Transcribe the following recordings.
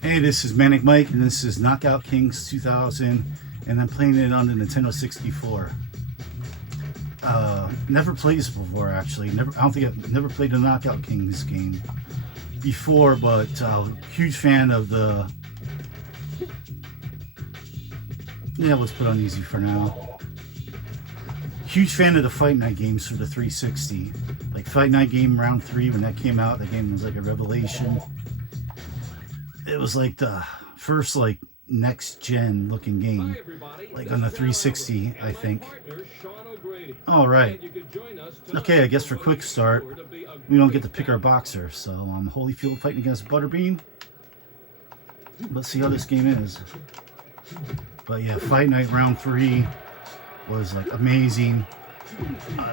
Hey, this is Manic Mike, and this is Knockout Kings 2000, and I'm playing it on the Nintendo 64. Never played this before, actually. I don't think I've never played a Knockout Kings game before, but huge fan of the. Yeah, let's put on easy for now. Huge fan of the Fight Night games for the 360. Like Fight Night game round 3 when that came out, that game was like a revelation. It was like the first like next gen looking game, like on the 360, I think. All right. Okay, I guess for quick start, we don't get to pick our boxer. So Holyfield fighting against Butterbean. Let's see how this game is. But yeah, Fight Night round 3 was like amazing.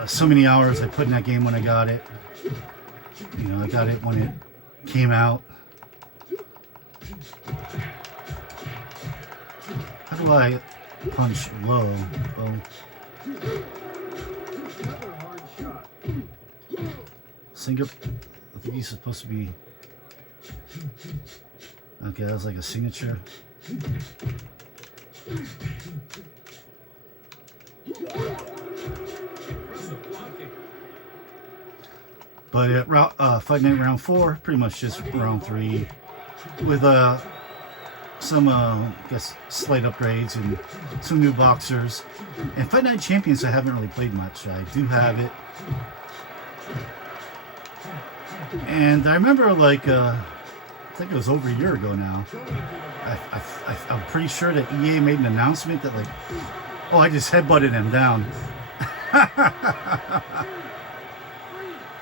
So many hours I put in that game when I got it. You know, I got it when it came out. How do I punch low? Oh. Singer. I think he's supposed to be. Okay, that was like a signature. But Fight Night round 4, pretty much just round 3, with some I guess slight upgrades and some new boxers. And Fight Night Champions I haven't really played much. I do have it, and I remember like I think it was over a year ago now. I'm pretty sure that EA made an announcement that like, oh, I just headbutted him down.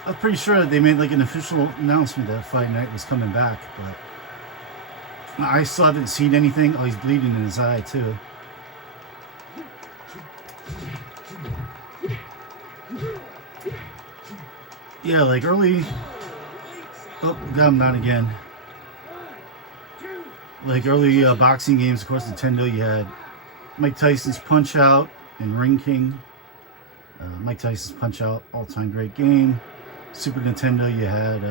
I'm pretty sure that they made like an official announcement that Fight Night was coming back, but I still haven't seen anything. Oh, he's bleeding in his eye too. Yeah, like early. Oh, got him down again. Like early boxing games, of course, Nintendo, you had Mike Tyson's Punch Out and Ring King. Mike Tyson's Punch Out, all-time great game. Super Nintendo, you had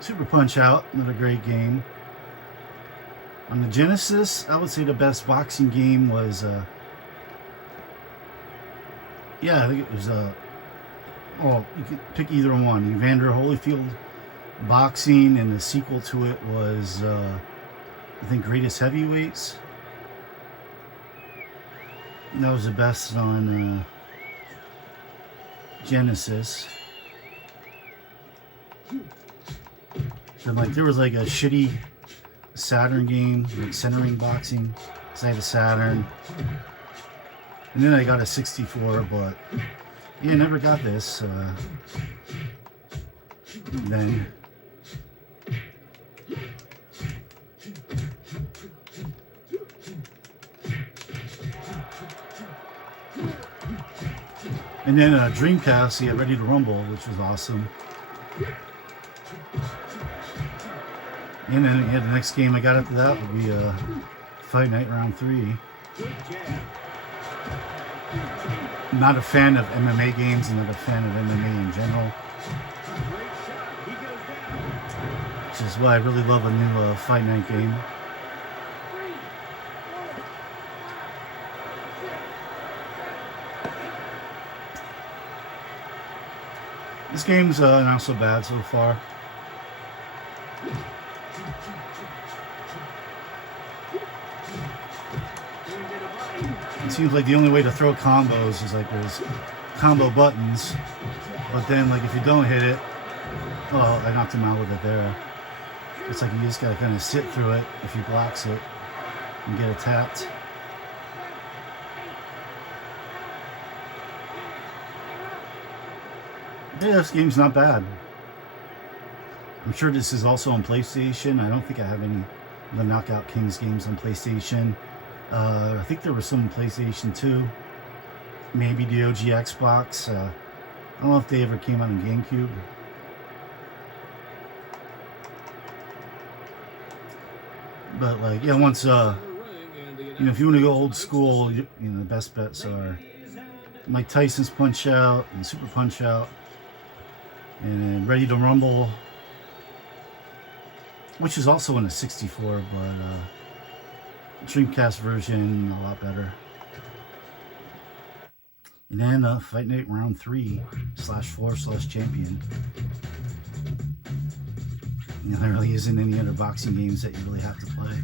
Super Punch Out, another great game. On the Genesis, I would say the best boxing game was, yeah, I think it was, oh, you could pick either one. Evander Holyfield Boxing, and the sequel to it was, I think, Greatest Heavyweights. That was the best on Genesis. Then, like, there was like a shitty Saturn game, like Centering Boxing, because I had a Saturn. And then I got a 64, but yeah, I never got this. Then Dreamcast, yeah, Ready to Rumble, which was awesome. And then yeah, the next game I got after that would be Fight Night round 3. I'm not a fan of MMA games, I'm not a fan of MMA in general. Which is why I really love a new Fight Night game. This game's not so bad so far. It seems like the only way to throw combos is like there's combo buttons, but then like if you don't hit it, oh, I knocked him out with it there. It's like you just gotta kind of sit through it if he blocks it and get it tapped. Yeah, this game's not bad. I'm sure this is also on PlayStation. I don't think I have any of the Knockout Kings games on PlayStation. I think there was some on PlayStation 2. Maybe the OG Xbox. I don't know if they ever came out on GameCube. But like, yeah, once you know, if you want to go old school, you know, the best bets are Mike Tyson's Punch Out and Super Punch Out, and then Ready to Rumble. which is also in a 64, but Dreamcast version a lot better. And then Fight Night Round 3/4/champion. You know, there really isn't any other boxing games that you really have to play.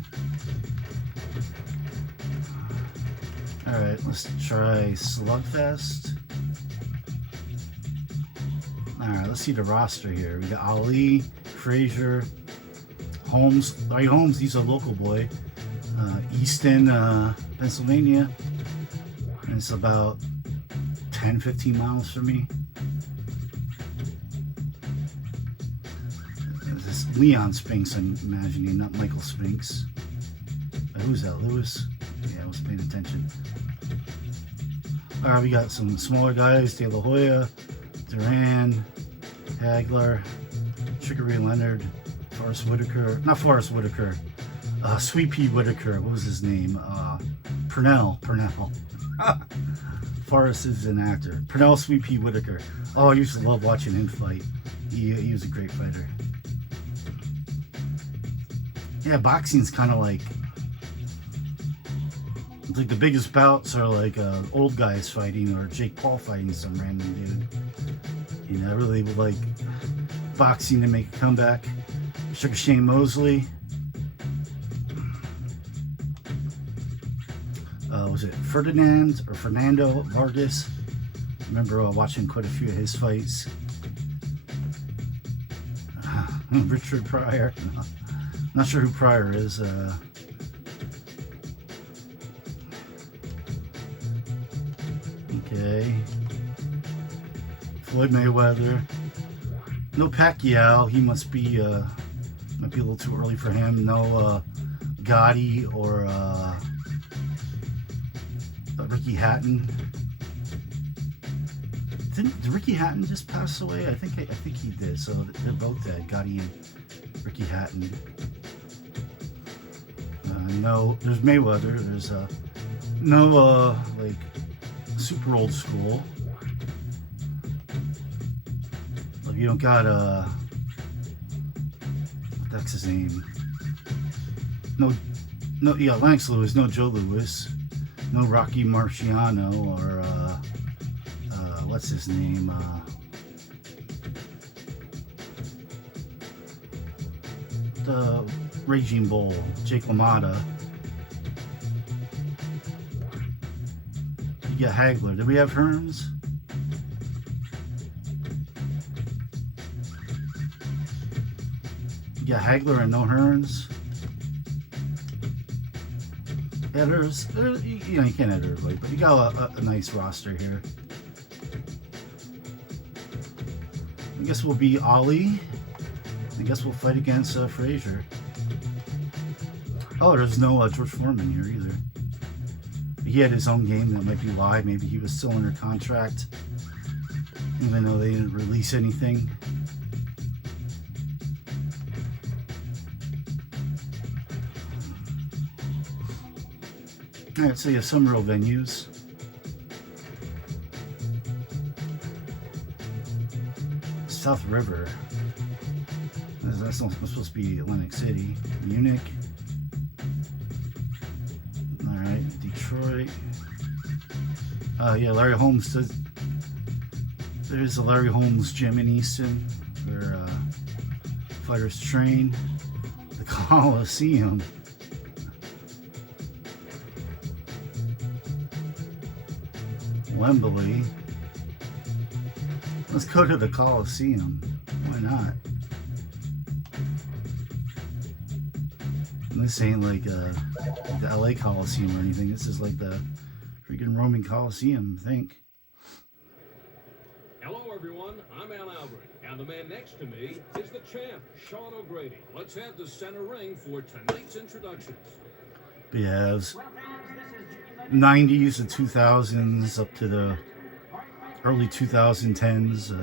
Alright, let's try Slugfest. Alright, let's see the roster here. We got Ali, Frazier, Holmes. Larry Holmes, he's a local boy. Easton, Pennsylvania. And it's about 10-15 miles from me. This Leon Spinks, I'm imagining, not Michael Spinks. Who's that, Lewis? Yeah, I was paying attention. Alright, we got some smaller guys. De La Hoya, Duran, Hagler, Trickery Leonard, Forrest Whitaker. Not Forrest Whitaker. Sweet Pea Whitaker. What was his name? Purnell. Forrest is an actor. Purnell Sweet Pea Whitaker. Oh, I used to love watching him fight. He was a great fighter. Yeah, boxing's kind of like the biggest bouts are like old guys fighting or Jake Paul fighting some random dude. You know, I really would like boxing to make a comeback. Sugar Shane Mosley. Was it Ferdinand or Fernando Vargas? I remember watching quite a few of his fights. Richard Pryor. Not sure who Pryor is. Okay. Floyd Mayweather. No Pacquiao. He must be might be a little too early for him. No Gotti or Ricky Hatton. Did Ricky Hatton just pass away? I think he did. So they're both dead, Gotti and Ricky Hatton. No, there's Mayweather. There's no like super old school. Like you don't got what's his name? No, yeah, Lance Lewis. No Joe Louis. No Rocky Marciano or what's his name? The Raging Bull, Jake LaMotta. You got Hagler. Did we have Hearns? You got Hagler and no Hearns. Yeah, there's you know, you can't edit everybody, but you got a nice roster here. I guess we'll be Ali. I guess we'll fight against Frazier. Oh, there's no George Foreman here either. He had his own game that might be live. Maybe he was still under contract, even though they didn't release anything. Alright, so you have some real venues. South River. That's not supposed to be Atlantic City. Munich. Alright, Detroit. Yeah, Larry Holmes does. There's a Larry Holmes gym in Easton where fighters train. The Coliseum. Wembley. Let's go to the Coliseum. Why not? And this ain't like the LA Coliseum or anything. This is like the freaking Roman Coliseum, I think. Hello, everyone. I'm Al Albrecht, and the man next to me is the champ, Sean O'Grady. Let's head to center ring for tonight's introductions. We have 90s and 2000s up to the early 2010s.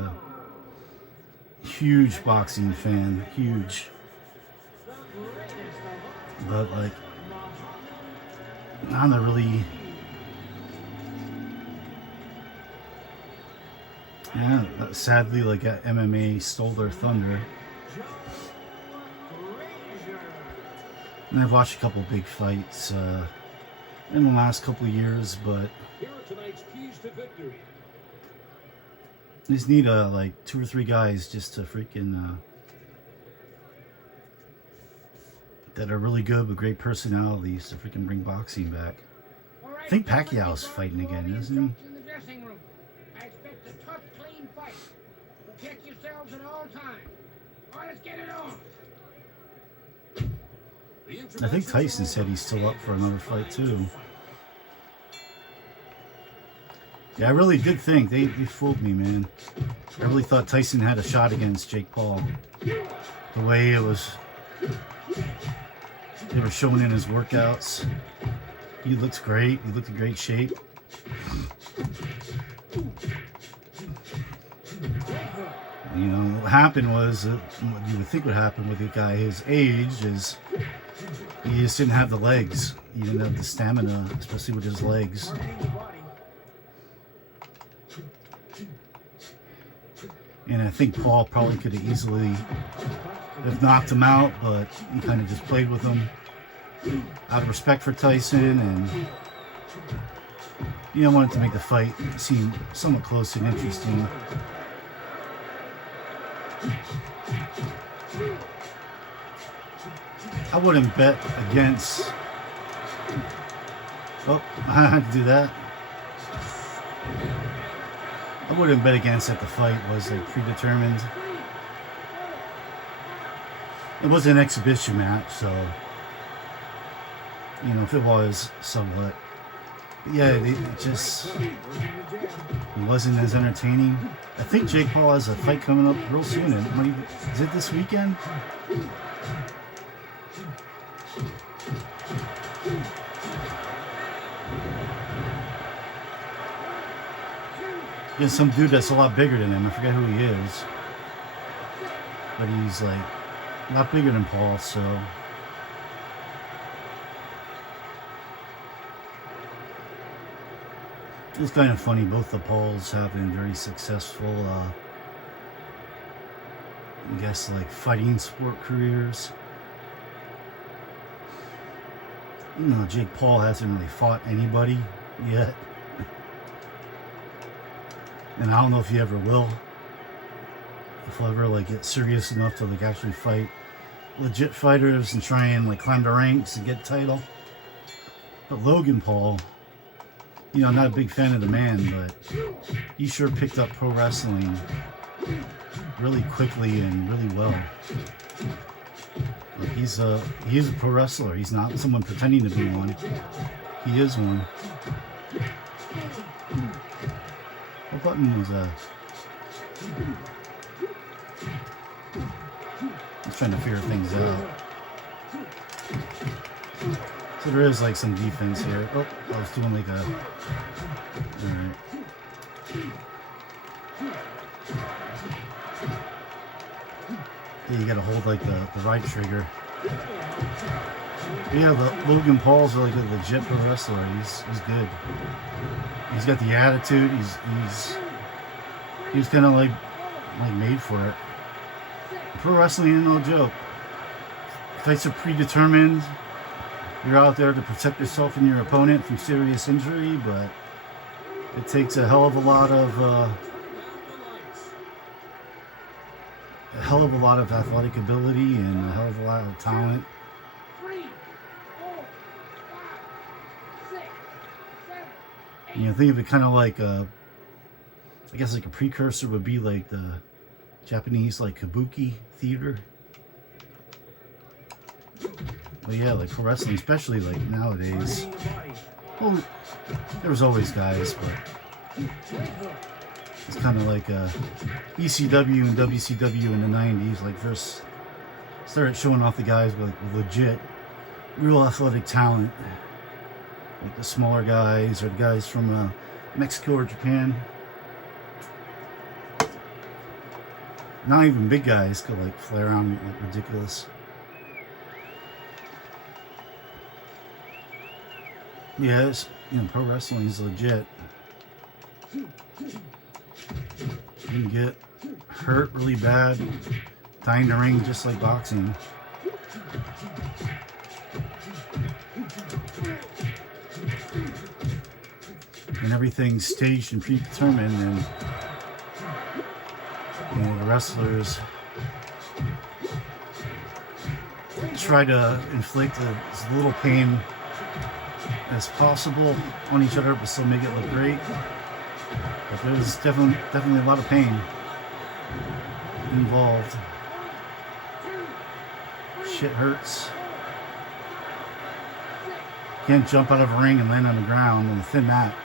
Huge boxing fan, huge. But like, I'm not really. Yeah, sadly, like MMA stole their thunder. And I've watched a couple big fights in the last couple of years, but Here are tonight's keys to victory. I just need like 2 or 3 guys just to freaking that are really good with great personalities to freaking bring boxing back. I think Pacquiao's fighting again, isn't he? In the dressing room. I expect a tough, clean fight. Protect yourselves at all times. All right, let's get it on. I think Tyson said he's still up for another fight too. Yeah, I really did think they fooled me, man. I really thought Tyson had a shot against Jake Paul. The way it was, they were showing in his workouts. He looks great. He looked in great shape. You know, what happened was, what you would think would happen with a guy his age is he just didn't have the legs. He didn't have the stamina, especially with his legs. And I think Paul probably could have easily have knocked him out, but he kind of just played with him out of respect for Tyson, and you know, wanted to make the fight seem somewhat close and interesting. I wouldn't bet against. Oh, I had to do that. I wouldn't bet against that the fight was like predetermined. It was an exhibition match, so you know, if it was somewhat. But yeah, it just wasn't as entertaining. I think Jake Paul has a fight coming up real soon. Is it this weekend? There's some dude that's a lot bigger than him. I forget who he is. But he's like a lot bigger than Paul, so. It's kind of funny. Both the Pauls have been very successful, I guess, like fighting sport careers. You know, Jake Paul hasn't really fought anybody yet. And I don't know if he ever will. If I'll ever like get serious enough to like actually fight legit fighters and try and like climb the ranks and get a title. But Logan Paul, you know, I'm not a big fan of the man, but he sure picked up pro wrestling really quickly and really well. Like he is a pro wrestler. He's not someone pretending to be one. He is one. What button was that? I'm trying to figure things out. So there is like some defense here. Oh, I was doing like a. Alright. Yeah, you gotta hold like the right trigger. But yeah, the Logan Paul's like a legit pro wrestler. He's good. He's got the attitude. He's kind of like made for it. Pro wrestling ain't no joke. Fights are predetermined. You're out there to protect yourself and your opponent from serious injury, but it takes a hell of a lot of athletic ability and a hell of a lot of talent. 3, 4, 5, 6, 7, You know, think of it kind of like I guess like a precursor would be like the Japanese like kabuki theater. But yeah, like pro wrestling, especially like nowadays. Well, there was always guys, but it's kind of like ECW and WCW in the 90s. Like first started showing off the guys with legit, real athletic talent. Like the smaller guys or the guys from Mexico or Japan. Not even big guys could like fly around like ridiculous. Yeah, it's, you know, pro wrestling is legit. You can get hurt really bad, die in the ring just like boxing. and everything's staged and predetermined, and you know, the wrestlers try to inflict as little pain as possible on each other, but still make it look great. But there's definitely a lot of pain involved. Shit hurts. Can't jump out of a ring and land on the ground on a thin mat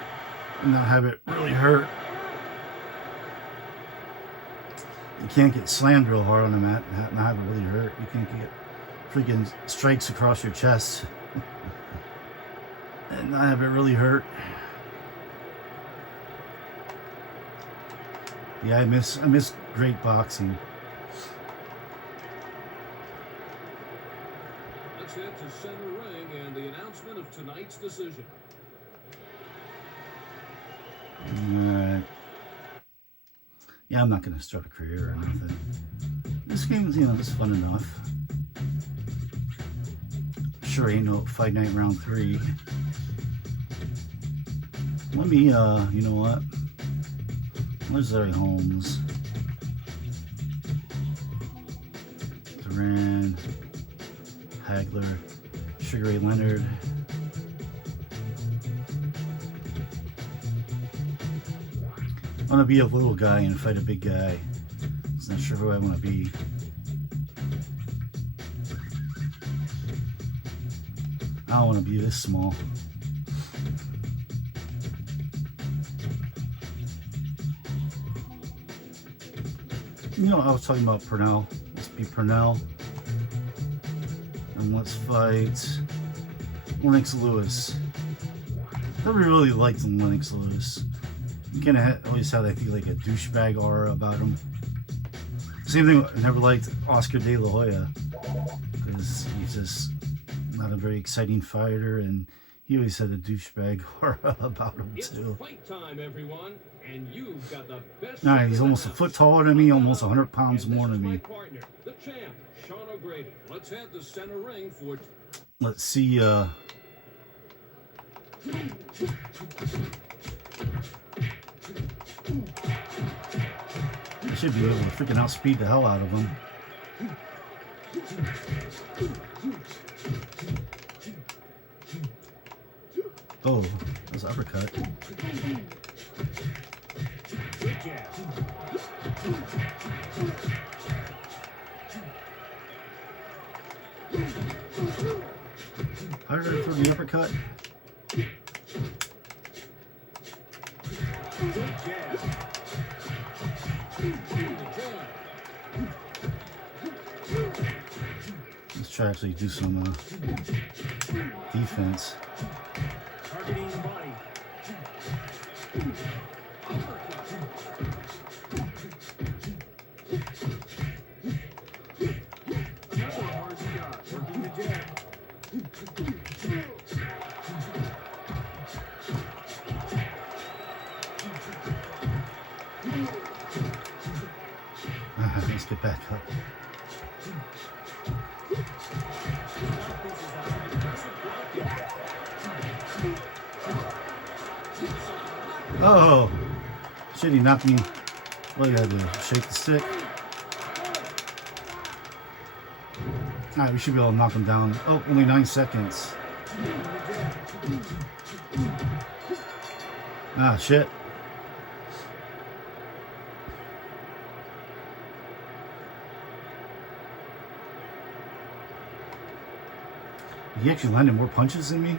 and not have it really hurt. You can't get slammed real hard on the mat and not have it really hurt. You can't get freaking strikes across your chest and not have it really hurt. Yeah, I miss great boxing. Let's head to center ring and the announcement of tonight's decision. Alright. Yeah, I'm not gonna start a career or nothing. This game is, you know, it's fun enough. Sure ain't no Fight Night round 3. Let me, you know what? Where's Larry Holmes? Duran, Hagler, Sugar Ray Leonard. I want to be a little guy and fight a big guy. It's not sure who I want to be. I don't want to be this small. You know, I was talking about Purnell. Let's be Purnell. And let's fight Lennox Lewis. I really liked Lennox Lewis. He kind of always had, I think, like a douchebag aura about him. Same thing, I never liked Oscar De La Hoya because he's just not a very exciting fighter, and he always had a douchebag aura about him too. It's fight time, everyone, and you've got the best. Nah, he's almost a foot taller than me, almost 100 pounds more than me. Partner, the champ, Sean O'Grady. Let's head to center ring for. Let's see. I should be able to freaking outspeed the hell out of him. Oh, that was an uppercut. How did I throw the uppercut? Let's try to actually do some defense. Targeting the body. Another hard shot. Working the jab. Let's get back up. Oh, shit, he knocked me. What do you gotta do? Shake the stick? Alright, we should be able to knock him down. Oh, only 9 seconds. Ah, shit. He actually landed more punches than me?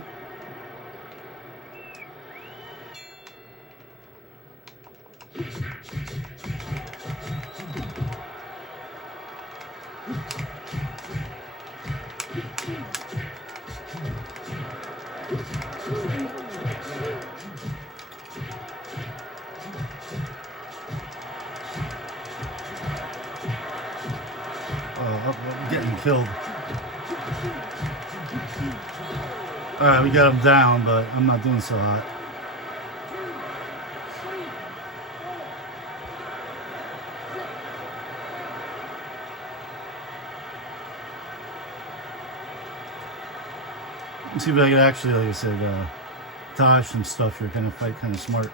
I'm getting killed. Alright, we got him down, but I'm not doing so hot. Let's see if I can actually, like I said, dodge some stuff here, kind of fight kind of smart.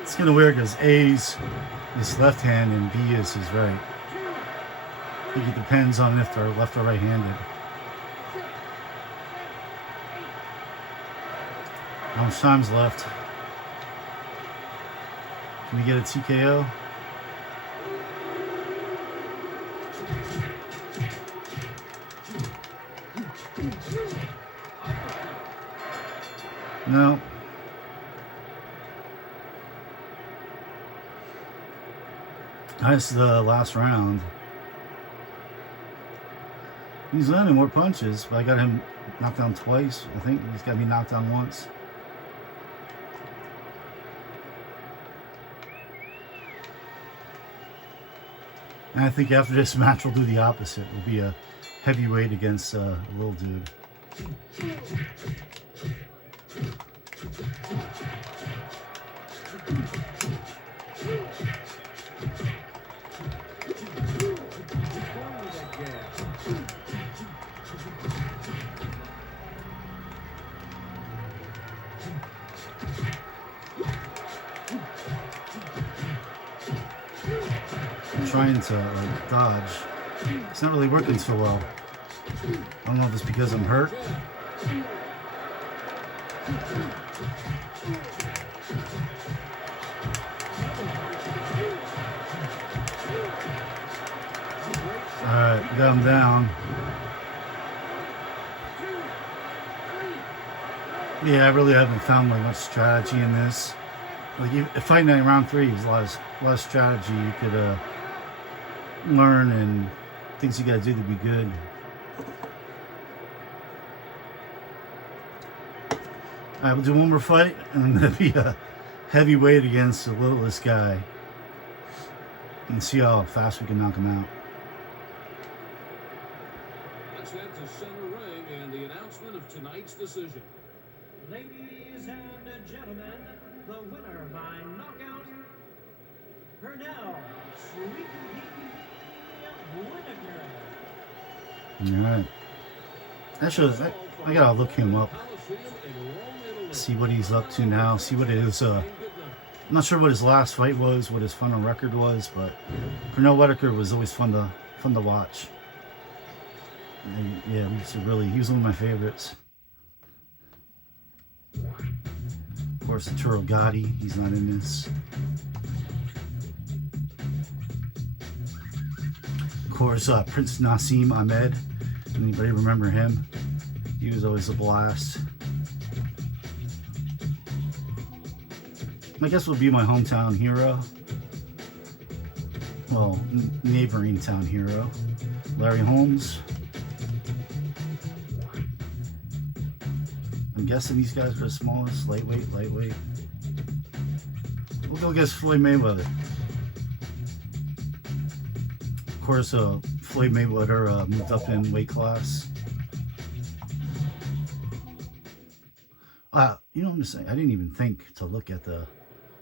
It's kind of weird because A's his left hand and B is his right. I think it depends on if they're left or right-handed. How much time's left? Can we get a TKO? No. That's the last round. He's landing more punches, but I got him knocked down twice. I think he's got me knocked down once. And I think after this match, we'll do the opposite. We'll be a heavyweight against a little dude. Trying to dodge. It's not really working so well. I don't know if it's because I'm hurt. Alright, got him down. Yeah, I really haven't found like much strategy in this. Like, if fighting in round 3 is a lot of strategy you could learn and things you gotta do to be good. Alright, we'll do one more fight and I'm gonna be a heavyweight against the littlest guy and see how fast we can knock him out. Let's head to center ring and the announcement of tonight's decision. Ladies and gentlemen, the winner by knockout, Pernell Sweet Whitaker. Alright. Actually, I gotta look him up. See what he's up to now. See what it is. I'm not sure what his last fight was, what his final record was, but Pernell Whitaker was always fun to watch. And yeah, he was one of my favorites. Of course, Arturo Gatti, he's not in this. Of course, Prince Nassim Ahmed. Anybody remember him? He was always a blast. I guess would be my hometown hero. Well, neighboring town hero, Larry Holmes. I'm guessing these guys are the smallest, lightweight. We'll go against Floyd Mayweather. Of course, Floyd Mayweather moved up in weight class. You know what I'm saying? I didn't even think to look at the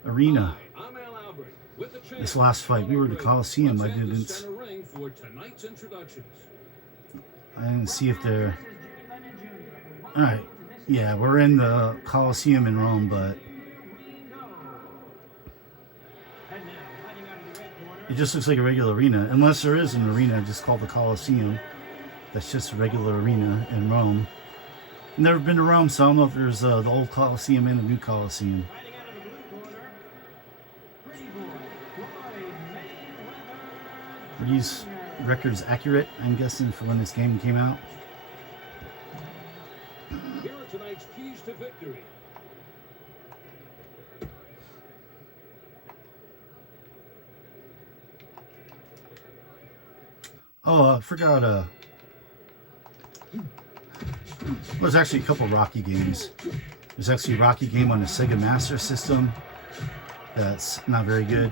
arena. Hi, I'm Al Albrecht with the champ, This last fight, we were at the Coliseum. I Let's head to didn't. center ring for tonight's introductions. I didn't see if they're. All right. Yeah, we're in the Coliseum in Rome, but it just looks like a regular arena. Unless there is an arena just called the Coliseum. That's just a regular arena in Rome. Never been to Rome, so I don't know if there's the old Coliseum and the new Coliseum. Are these records accurate, I'm guessing, for when this game came out? Here are tonight's keys to victory. Oh, I forgot, there's actually a couple Rocky games. There's actually a Rocky game on the Sega Master System. that's not very good.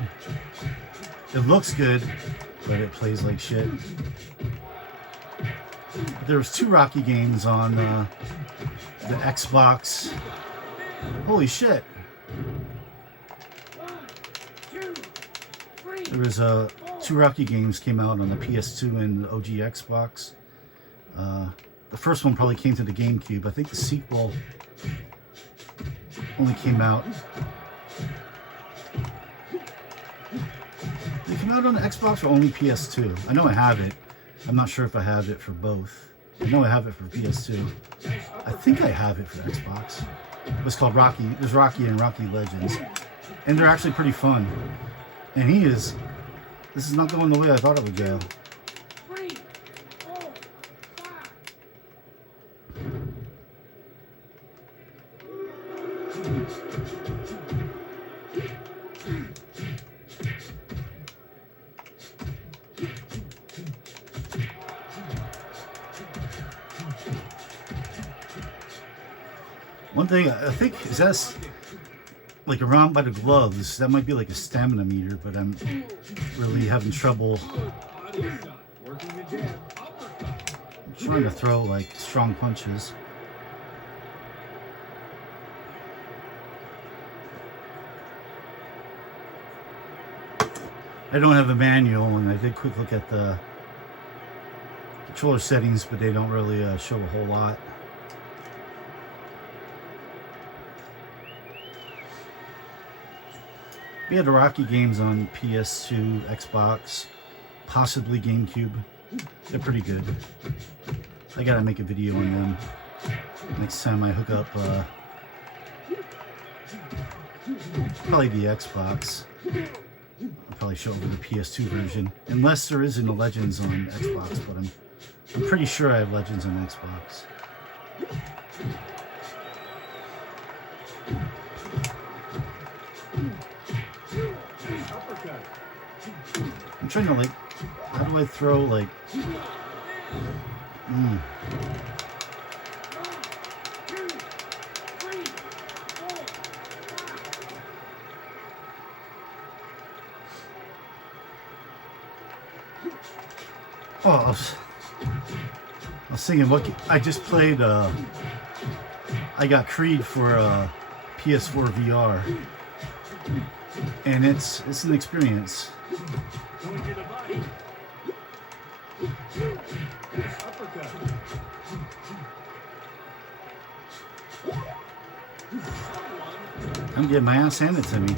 It looks good, but it plays like shit. There was 2 Rocky games on the Xbox. Holy shit! There was 2 Rocky games came out on the PS2 and the OG Xbox. The first one probably came to the GameCube. I think the sequel only came out. They came out on the Xbox or only PS2? I know I have it. I'm not sure if I have it for both. I know I have it for PS2. I think I have it for the Xbox. It was called Rocky. There's Rocky and Rocky Legends. And they're actually pretty fun. And this is not going the way I thought it would go. 3, 4, 5. One thing I think is that's like around by the gloves. That might be like a stamina meter, but I'm really having trouble trying to throw like strong punches. I don't have a manual, and I did quick look at the controller settings, but they don't really show a whole lot. We had the Rocky games on PS2, Xbox, possibly GameCube. They're pretty good. I gotta make a video on them next time I hook up probably the Xbox. I'll probably show over the PS2 version, unless there isn't a Legends on Xbox, but I'm pretty sure I have Legends on Xbox. I'm trying to like, how do I throw like, Oh, I was thinking, what I just played. I got Creed for PS4 VR, and it's an experience. I'm getting my ass handed to me.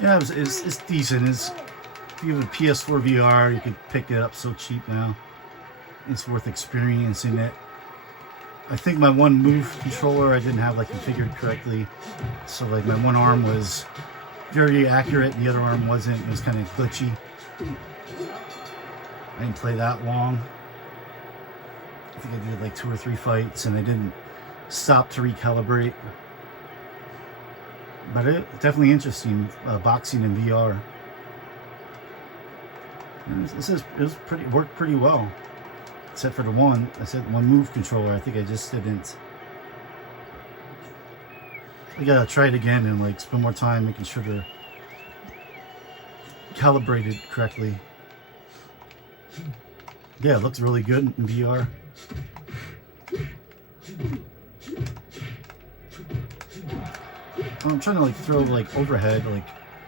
Yeah, it's decent. If you have a PS4 VR, you can pick it up so cheap now. It's worth experiencing it. I think my one move controller I didn't have like configured correctly, so like my one arm was very accurate, the other arm wasn't. It was kind of glitchy. I didn't play that long. I think I did like 2 or 3 fights, and I didn't stop to recalibrate. But it's definitely interesting, boxing in VR. It worked pretty well, except for the one. I said one move controller. I think I just didn't. I gotta try it again and like spend more time making sure they're calibrated correctly. Yeah, it looks really good in VR. I'm trying to like throw like overhead like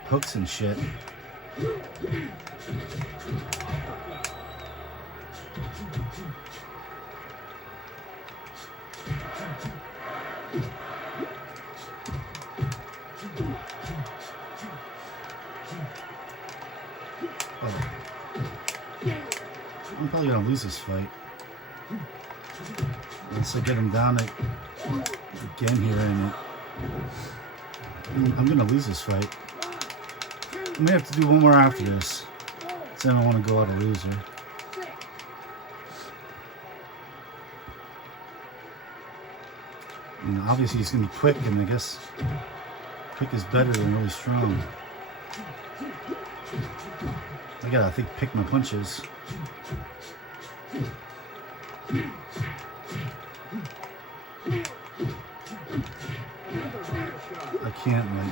hooks and shit. I'm probably gonna lose this fight unless I get him down again here, and I'm gonna lose this fight. I may have to do one more after this, so I don't want to go out a loser. And obviously he's gonna be quick, and I guess quick is better than really strong. I gotta, I think, pick my punches. I can't like.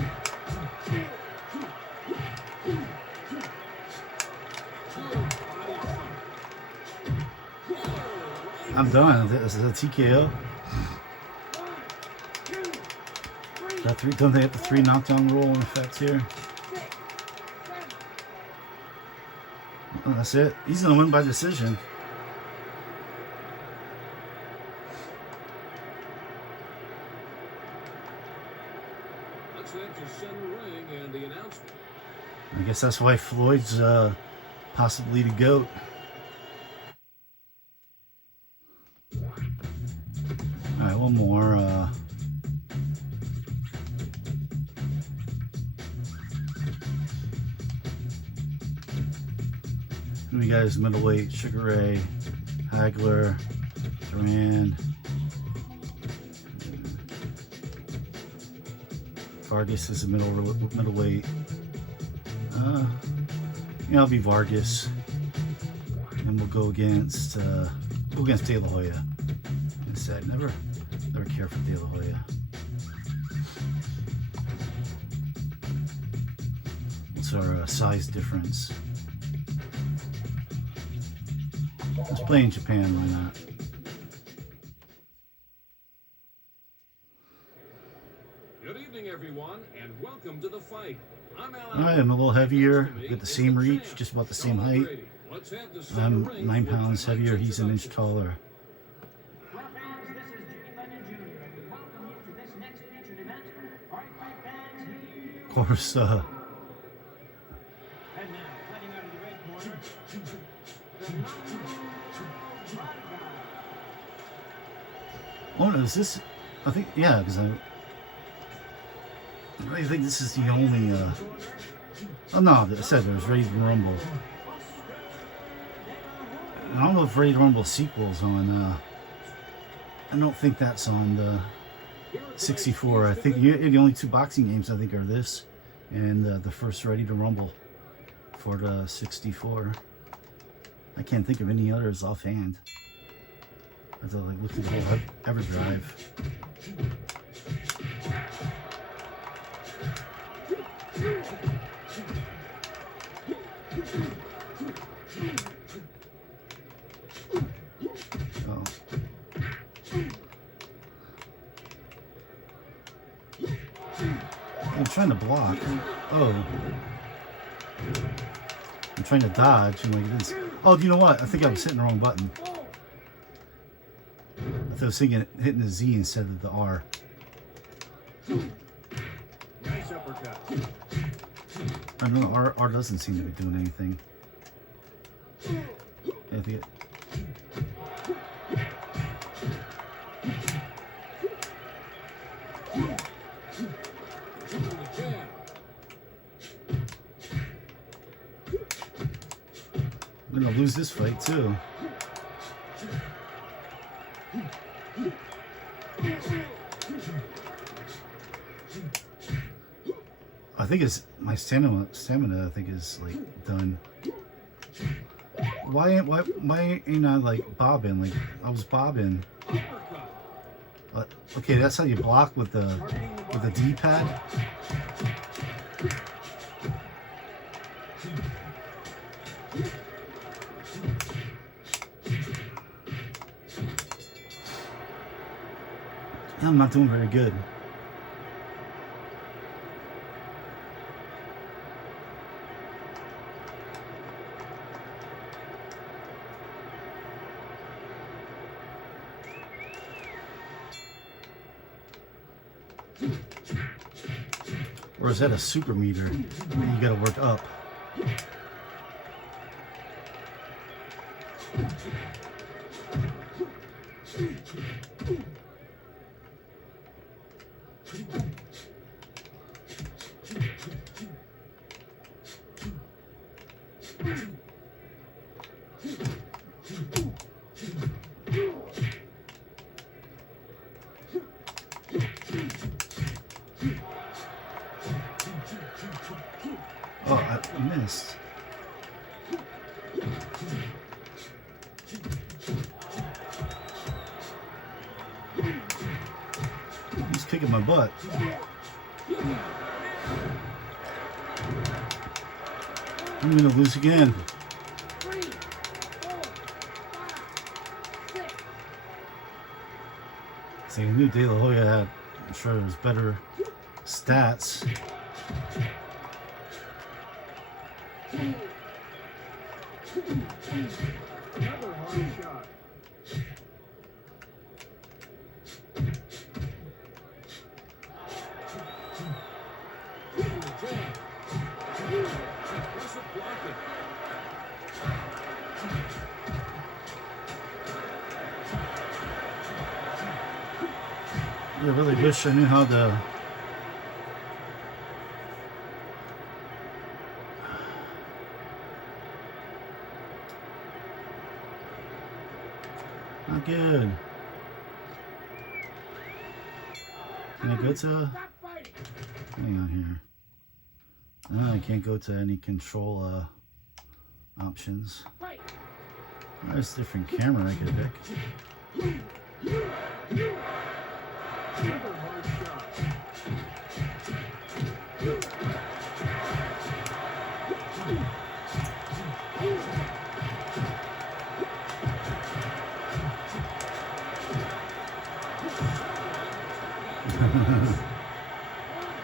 I'm done. This is a TKO. That three, don't they have the 3 knockdown rule in effect here? Oh, that's it. He's gonna win by decision. Let's head to center ring and the announcement. I guess that's why Floyd's possibly the GOAT. Alright, one more. Who we got as middleweight? Sugar Ray, Hagler, Duran, Vargas is a middleweight. I'll be Vargas, and we'll go against De La Hoya instead. Never cared for De La Hoya. What's our size difference? Let's play in Japan, why not? Good evening, everyone, and welcome to the fight. I'm Al. Alright, I'm a little heavier, get the same reach, just about the same height. I'm 9 pounds heavier, he's an inch taller. Well, fans, this is Jimmy Lennon Jr. and we welcome you to this next featured event. All right, fight fans, here. Of course, And now, fighting out of the red corner, the number oh no, is this, I think, yeah, because I think this is the only, oh no, I said there's Ready to Rumble. I don't know if Ready to Rumble sequel's on, I don't think that's on the 64. I think the only 2 boxing games I think are this and the first Ready to Rumble for the 64. I can't think of any others offhand. I have to like look through the whole EverDrive. Oh. I'm trying to block. Oh. I'm trying to dodge and like this. Oh, do you know what? I think I was hitting the wrong button. I thought I was hitting the Z instead of the R. Nice uppercut. I don't know, R doesn't seem to be doing anything. I think I'm gonna lose this fight too. I think it's my stamina. I think is like done. Why ain't I like bobbing? Like I was bobbing. Okay, that's how you block with the D-pad. I'm not doing very good. Or is that a super meter? You gotta work up. Oh, I missed. He's kicking my butt. I'm gonna lose again. 3, 4, 5, 6. See, I knew De La Hoya had, I'm sure it was better stats. Another hard shot. Impressive blocking. I really wish I knew how to. Not good. Can I go to? Stop fighting. Hang on here. No, I can't go to any control options. Fight. There's a different camera I could pick. Another hard shot.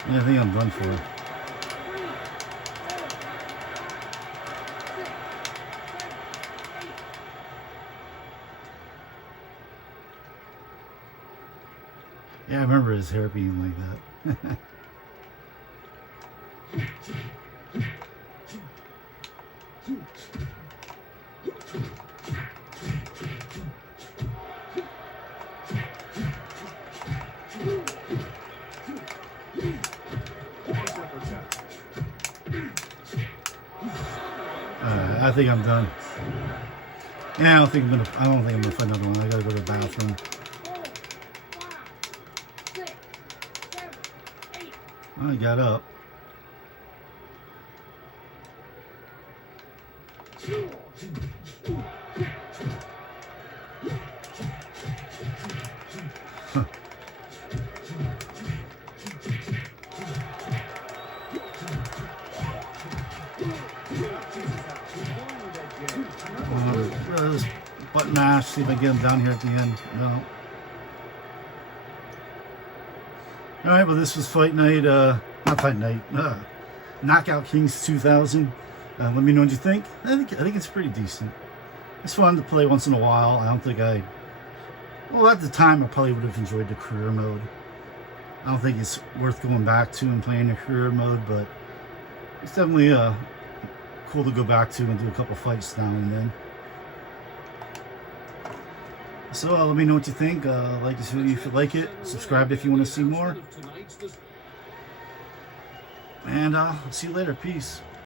Yeah, I think I'm done for. Yeah, I remember his hair being like that. I think I'm done. Yeah, I don't think I'm gonna find another one. I gotta go to the bathroom. 4, 5, 6, 7, 8. I got up. Just button mash, see if I get him down here at the end. No. Alright, well this was Fight Night, not Fight Night, Knockout Kings 2000. Let me know what you think. I think it's pretty decent. It's fun to play once in a while. I don't think well at the time I probably would have enjoyed the career mode. I don't think it's worth going back to and playing the career mode, but it's definitely cool to go back to and do a couple fights now and then. So let me know what you think. Like this video if you like it. Subscribe if you want to see more. And I'll see you later. Peace.